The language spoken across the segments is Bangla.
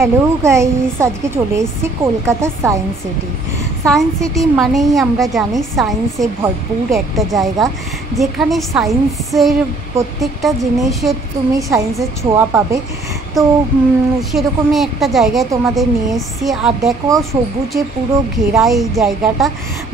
হ্যালো গাইস, আজকে চলে এসেছি Kolkata science city. Science city মানেই আমরা জানি সায়েন্সে ভরপুর একটা জায়গা, যেখানে সায়েন্সের প্রত্যেকটা জিনিসের তুমি সায়েন্সের ছোঁয়া পাবে। তো সেরকমই একটা জায়গায় তোমাদের নিয়ে এসেছি। আর দেখো, সবুজে পুরো ঘেরা এই জায়গাটা,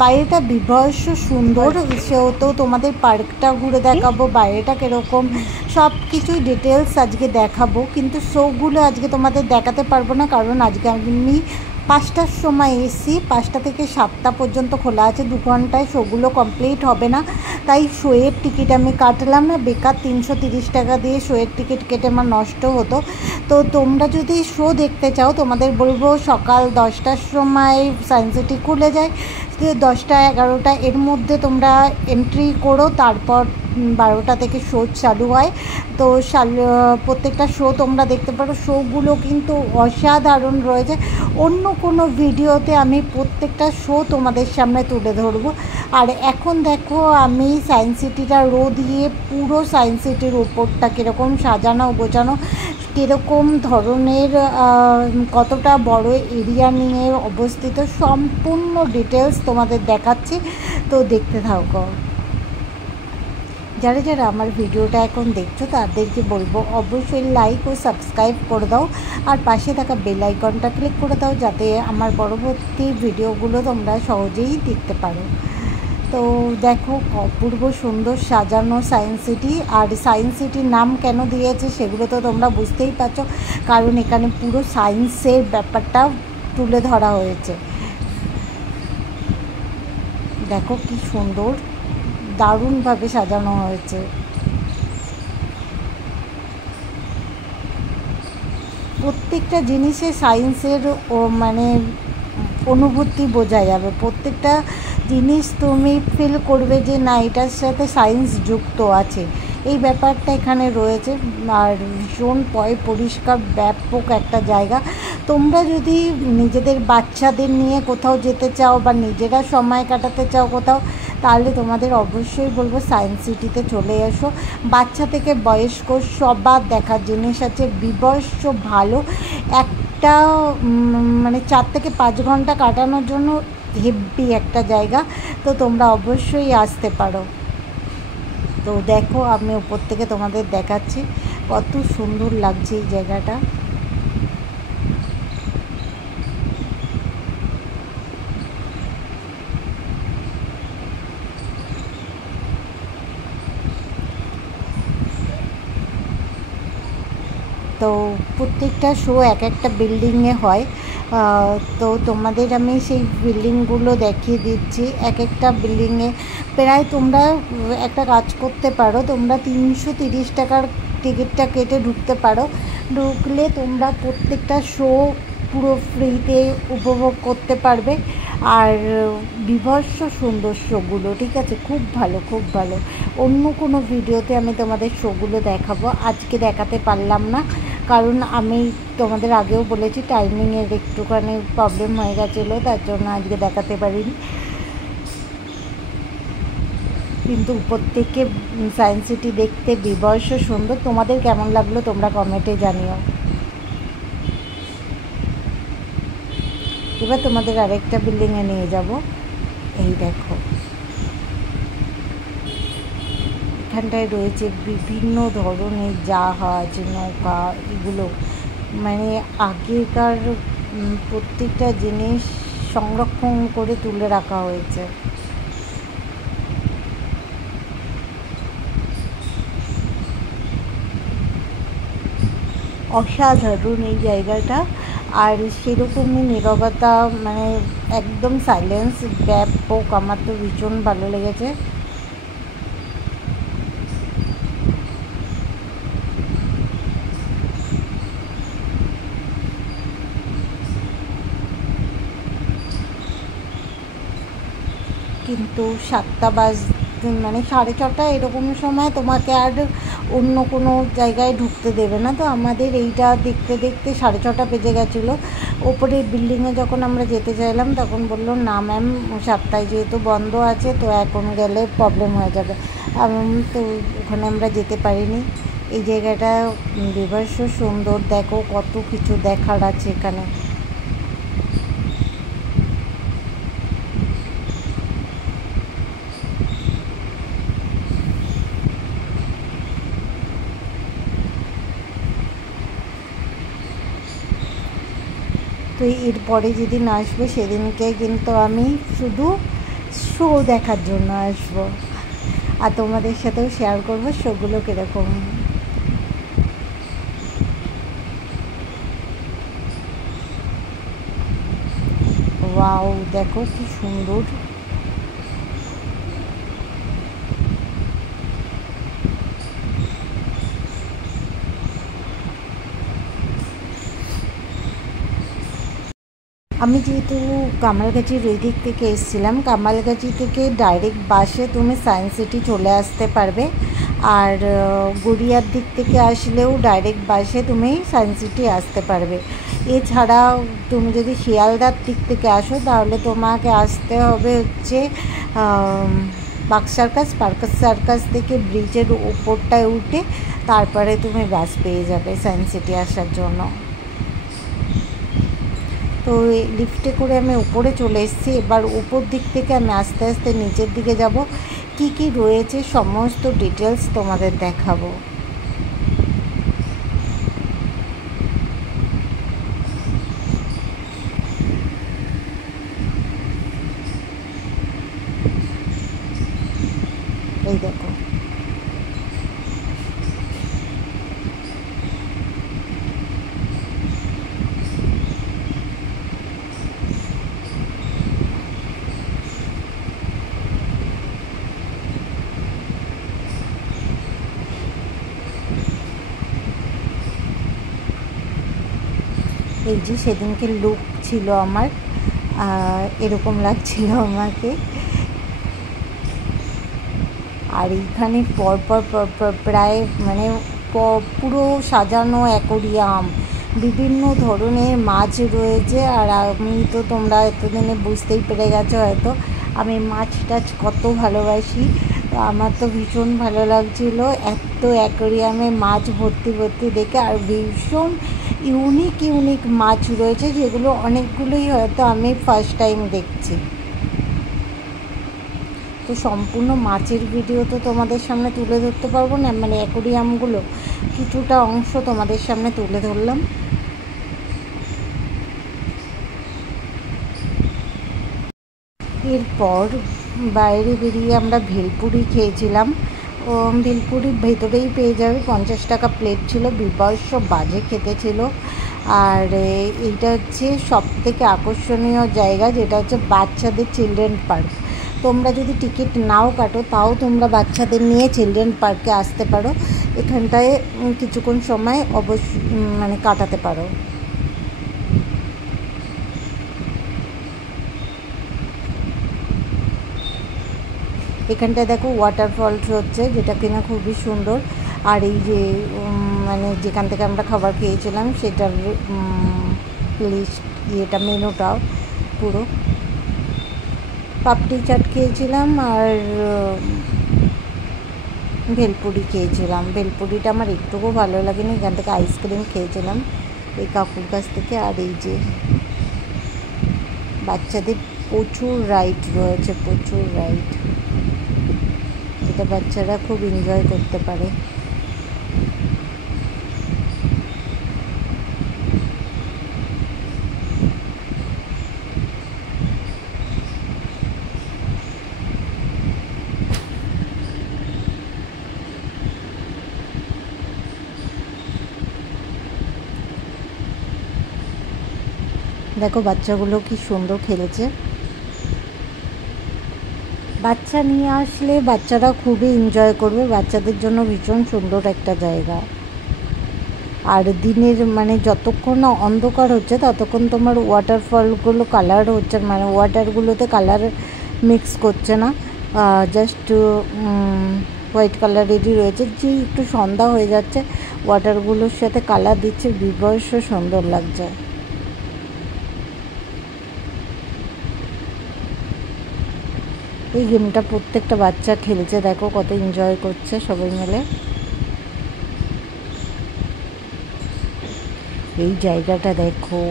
বাইরেটা বিভৎস সুন্দর। সেহেতু তোমাদের পার্কটা ঘুরে দেখাবো, বাইরেটা কীরকম সব কিছুই ডিটেলস আজকে দেখাবো। কিন্তু শোগুলো আজকে তোমাদের দেখাতে পারবো না, কারণ আজকে আমি 5টার সময় এসি, 5টা থেকে 7টা পর্যন্ত খোলা আছে। 2 ঘন্টায় শোগুলো কমপ্লিট হবে না, তাই শোয়ের টিকিট আমি কাটলাম না। বেকার 330 টাকা দিয়ে শোয়ের টিকিট কেটে আমার নষ্ট হতো। তো তোমরা যদি শো দেখতে চাও, তোমাদের বলবো সকাল 10টার সময় সায়েন্স সিটি খুলে যায়, 10টা 11টা এর মধ্যে তোমরা এন্ট্রি করো। তারপর 12টা থেকে শো চালু হয়। তো প্রত্যেকটা শো তোমরা দেখতে পারো। শোগুলো কিন্তু অসাধারণ রয়েছে। অন্য কোনো ভিডিওতে আমি প্রত্যেকটা শো তোমাদের সামনে তুলে ধরবো। আর এখন দেখো, আমি সায়েন্স সিটিটা রো দিয়ে পুরো সায়েন্স সিটির ওপরটা কীরকম সাজানো গোছানো, কীরকম ধরনের, কতটা বড় এরিয়া নিয়ে অবস্থিত, সম্পূর্ণ ডিটেলস তোমাদের দেখাচ্ছি। তো দেখতে থাকো। যারা যারা আমার ভিডিওটা এখন দেখছো, তাদেরকে বলবো অবশ্যই লাইক ও সাবস্ক্রাইব করে দাও, আর পাশে থাকা বেল আইকনটা ক্লিক করে দাও, যাতে আমার পরবর্তী ভিডিওগুলো তোমরা সহজেই দেখতে পারো। তো দেখো, অপূর্ব সুন্দর সাজানো সায়েন্স সিটি। আর সায়েন্স সিটির নাম কেন দিয়েছে সেগুলো তো তোমরা বুঝতেই পারছো, কারণ এখানে পুরো সায়েন্সের ব্যাপারটা তুলে ধরা হয়েছে। দেখো কি সুন্দর, দারুণভাবে সাজানো হয়েছে। প্রত্যেকটা জিনিসে সায়েন্সের মানে অনুভূতি বোঝা যাবে। প্রত্যেকটা জিনিস তুমি ফিল করবে যে না, এটার সাথে সায়েন্স যুক্ত আছে, এই ব্যাপারটা এখানে রয়েছে। আর ভীষণ পরিষ্কার ব্যাপক একটা জায়গা। তোমরা যদি নিজেদের বাচ্চাদের নিয়ে কোথাও যেতে চাও বা নিজেরা সময় কাটাতে চাও কোথাও, তাহলে তোমাদের অবশ্যই বলবো সায়েন্স সিটিতে চলে এসো। বাচ্চা থেকে বয়স্ক সবার দেখার জিনিস আছে, বিভৎস ভালো একটা মানে 4 থেকে 5 ঘন্টা কাটানোর জন্য হেভি একটা জায়গা। তো তোমরা অবশ্যই আসতে পারো। তো দেখো, আমি উপর থেকে তোমাদের দেখাচ্ছি কত সুন্দর লাগছে এই জায়গাটা। তো প্রত্যেকটা শো এক একটা বিল্ডিংয়ে হয়। তো তোমাদের আমি সেই বিল্ডিংগুলো দেখিয়ে দিচ্ছি। এক একটা বিল্ডিংয়ে প্রায় তোমরা একটা কাজ করতে পারো, তোমরা 330 টাকার টিকিটটা কেটে ঢুকতে পারো। ঢুকলে তোমরা প্রত্যেকটা শো পুরো ফ্রিতে উপভোগ করতে পারবে। আর বিভৎস সুন্দর শোগুলো, ঠিক আছে, খুব ভালো খুব ভালো। অন্য কোনো ভিডিওতে আমি তোমাদের শোগুলো দেখাবো, আজকে দেখাতে পারলাম না, কারণ আমি তোমাদের আগেও বলেছি টাইমিংয়ের একটুখানি প্রবলেম হয়ে গেছিলো, তার জন্য আজকে দেখাতে পারিনি। কিন্তু উপর থেকে সায়েন্স সিটি দেখতে বিভৎস সুন্দর। তোমাদের কেমন লাগলো তোমরা কমেন্টে জানিও। এবার তোমাদের আরেকটা বিল্ডিংয়ে নিয়ে যাব। এই দেখো, এখানটায় রয়েছে বিভিন্ন ধরনের জাহাজ, নৌকা, এগুলো মানে আগেকার প্রত্যেকটা জিনিস সংরক্ষণ করে তুলে রাখা হয়েছে। অসাধারণ এই জায়গাটা। আর সেরকমই নীরবতা, মানে একদম সাইলেন্স ব্যাপক। আমার তো ভীষণ ভালো লেগেছে। কিন্তু 7টা মানে 6:30 এরকম সময় তোমাকে আর অন্য কোনো জায়গায় ঢুকতে দেবে না। তো আমাদের এইটা দেখতে দেখতে 6:30 বেজে গেছিলো। ওপরের বিল্ডিংয়ে যখন আমরা যেতে চাইলাম, তখন বললো না ম্যাম, 7টায় যেহেতু বন্ধ আছে, তো এখন গেলে প্রবলেম হয়ে যাবে। তো ওখানে আমরা যেতে পারিনি। এই জায়গাটা বিভৎস সুন্দর, দেখো কত কিছু দেখার আছে এখানে। তো এরপরে যেদিন আসবো সেদিনকে কিন্তু আমি শুধু শো দেখার জন্য আসবো, আর তোমাদের সাথেও শেয়ার করবো শোগুলো কীরকম। ওয়াও, দেখো কি সুন্দর। আমি যেহেতু কামালগাছির ওই দিক থেকে এসেছিলাম, কামালগাছি থেকে ডাইরেক্ট বাসে তুমি সায়েন্স সিটি চলে আসতে পারবে, আর গড়িয়ার দিক থেকে আসলেও ডাইরেক্ট বাসে তুমি সায়েন্স সিটি আসতে পারবে। এছাড়াও তুমি যদি শিয়ালদার দিক থেকে আসো তাহলে তোমাকে আসতে হবে হচ্ছে পার্ক সার্কাস থেকে ব্রিজের উপরটায় উঠে তারপরে তুমি বাস পেয়ে যাবে সায়েন্স সিটি আসার জন্য। তো লিফটে করে আমি উপরে চলে এসেছি, এবার উপর দিক থেকে আমি আস্তে আস্তে নিচের দিকে যাব, কি কি রয়েছে সমস্ত ডিটেলস তোমাদের দেখাবো। এই দেখো, এই যে সেদিনকে লুক ছিল আমার, এরকম লাগছিল আমাকে। আর এইখানে পরপর প্রায় মানে পুরো সাজানো অ্যাকোরিয়াম, বিভিন্ন ধরনের মাছ রয়েছে। আর আমি তো তোমরা এতদিনে বুঝতেই পেরে গেছো হয়তো আমি মাছ টাছ কত ভালোবাসি। তো আমার তো ভীষণ ভালো লাগছিলো এত অ্যাকোরিয়ামে মাছ ভর্তি ভর্তি দেখে। আর ভীষণ ইউনিক মাছ রয়েছে, যেগুলো অনেকগুলোই হয়তো আমি ফার্স্ট টাইম দেখছি। তো সম্পূর্ণ মাছের ভিডিও তো তোমাদের সামনে তুলে ধরতে পারবো না, মানে অ্যাকোরিয়ামগুলো কিছুটা অংশ তোমাদের সামনে তুলে ধরলাম। এরপর বাইরে বেরিয়ে আমরা ভেলপুরি খেয়েছিলাম। ভেলপুরি ভেতরেই পেয়ে যাবে, 50 টাকা প্লেট ছিল, বিভৎস বাজে খেতে ছিল। আর এইটা হচ্ছে সবথেকে আকর্ষণীয় জায়গা, যেটা হচ্ছে বাচ্চাদের চিলড্রেন পার্ক। তোমরা যদি টিকিট নাও কাটো তাও তোমরা বাচ্চাদের নিয়ে চিলড্রেন পার্কে আসতে পারো, এখানটায় কিছুক্ষণ সময় মানে কাটাতে পারো। এখানটায় দেখো ওয়াটারফলস হচ্ছে, যেটা কিনা খুবই সুন্দর। আর এই যে মানে যেখান থেকে আমরা খাবার খেয়েছিলাম সেটার লিস্ট ইয়েটা মেনুটাও পুরো। পাপড়ি চাট খেয়েছিলাম আর ভেলপুরি খেয়েছিলাম। ভেলপুরিটা আমার একটুকু ভালো লাগেনি, এখান থেকে আইসক্রিম খেয়েছিলাম এই কাকুর কাছ থেকে। আর এই যে বাচ্চাদের প্রচুর রাইড রয়েছে, প্রচুর রাইড, যেটা বাচ্চারা খুব এনজয় করতে পারে। দেখো বাচ্চাগুলো কি সুন্দর খেলেছে। বাচ্চা নিয়ে আসলে বাচ্চারা খুবই এনজয় করবে, বাচ্চাদের জন্য ভীষণ সুন্দর একটা জায়গা। আর দিনের মানে যতক্ষণ না অন্ধকার হচ্ছে ততক্ষণ তোমার ওয়াটারফলগুলো কালার হচ্ছে, মানে ওয়াটারগুলোতে কালার মিক্স করছে না, জাস্ট হোয়াইট কালারেরই রয়েছে। যে একটু সন্ধ্যা হয়ে যাচ্ছে ওয়াটারগুলোর সাথে কালার দিচ্ছে, বিভৎস সুন্দর লাগছে। এই গেমটা প্রত্যেকটা বাচ্চা খেলছে, দেখো কত এনজয় করছে সবাই মিলে। এই জায়গাটা দেখো,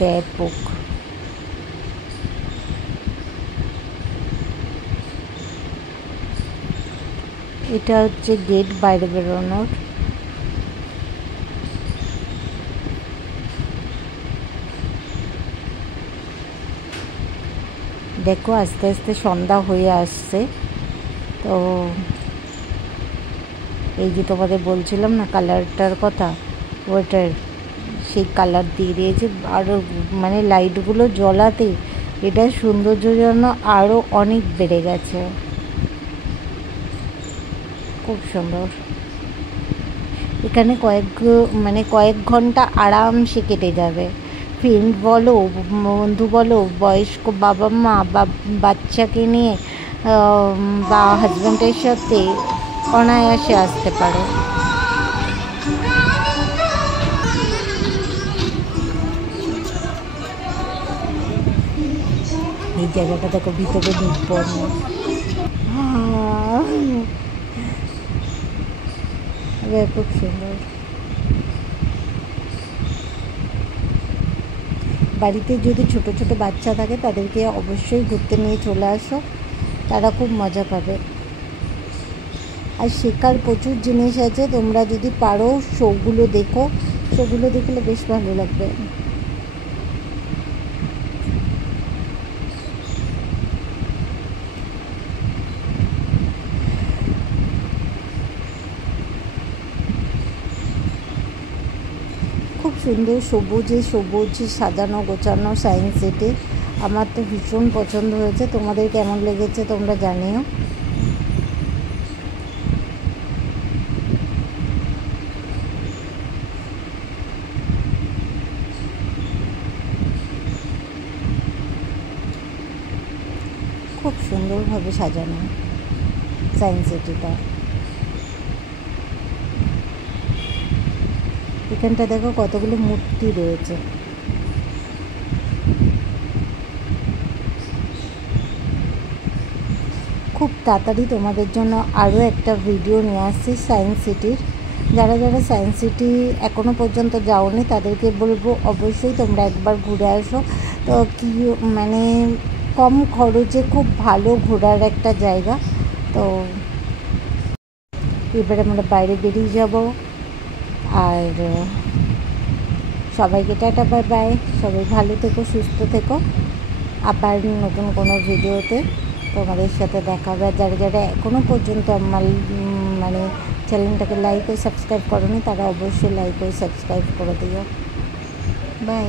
ব্যাপক। এটা হচ্ছে গেট বাইরে বেরোনোর। দেখো আস্তে আস্তে সন্ধ্যা হয়ে আসছে। তো এই যে তোমাদের বলছিলাম না কালারটার কথা, ওটার সেই কালার দিয়ে দিয়েছে। আরও মানে লাইটগুলো জ্বলাতে এটার সৌন্দর্য যেন আরও অনেক বেড়ে গেছে। খুব সুন্দর। এখানে কয়েক ঘন্টা আরামসে কেটে যাবে। ফ্রেন্ড বলো, বন্ধু বলো, বয়স্ক বাবা মা বা বাচ্চাকে নিয়ে বা হাজব্যান্ডের সাথে অনায়াসে আসতে পারো। এই জায়গাটা দেখো, ভিতরে ঢুকবো আমি। খুব সুন্দর। বাড়িতে যদি ছোট ছোট বাচ্চা থাকে তাদেরকে অবশ্যই ঘুরতে নিয়ে চলে আসো, তারা খুব মজা পাবে। আর শেখার প্রচুর জিনিস আছে, তোমরা যদি পারো শোগুলো দেখো, শোগুলো দেখলে বেশ ভালো লাগবে। খুব সুন্দর সবুজে সবুজ সাজানো গোছানো সায়েন্স সিটি। আমার তো ভীষণ পছন্দ হয়েছে। তোমাদের কেমন লেগেছে তোমরা জানিও। খুব সুন্দরভাবে সাজানো সায়েন্স সিটিটা। এখানটা দেখো কতগুলো মূর্তি রয়েছে। খুব তাড়াতাড়ি তোমাদের জন্য আরও একটা ভিডিও নিয়ে আসছি সায়েন্স সিটির। যারা যারা সায়েন্স সিটি এখনও পর্যন্ত যাওনি তাদেরকে বলবো অবশ্যই তোমরা একবার ঘুরে আসো। তো কি মানে কম খরচে খুব ভালো ঘোরার একটা জায়গা। তো এবারে আমরা বাইরে বেরিয়ে যাব। আর সবাইকে টাটা, বাই বাই। সবাই ভালো থেকো, সুস্থ থেকো। আবার নতুন কোনো ভিডিওতে তোমাদের সাথে দেখা হবে। যারা যারা এখনও পর্যন্ত আমার মানে চ্যানেলটাকে লাইক ও সাবস্ক্রাইব করোনি তারা অবশ্যই লাইক ও সাবস্ক্রাইব করে দিও। বাই।